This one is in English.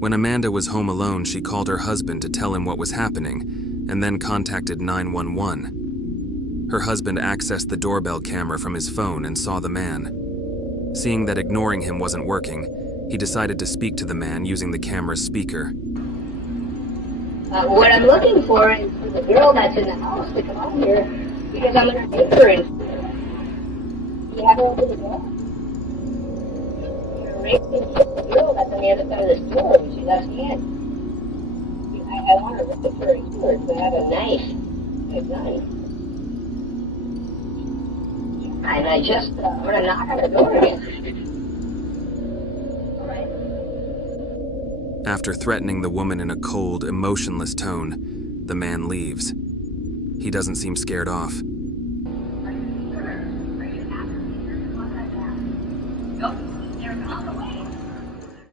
When Amanda was home alone, she called her husband to tell him what was happening, and then contacted 911. Her husband accessed the doorbell camera from his phone and saw the man. Seeing that ignoring him wasn't working, he decided to speak to the man using the camera's speaker. What I'm looking for is for the girl that's in the house to come out here because I'm going to take her in. You have her open the door? You're racing the girl that's on the other side of the store when she left in. I want to rape her and kill her because I have a knife. And I just want to knock on the door again. All right. After threatening the woman in a cold, emotionless tone, the man leaves. He doesn't seem scared off.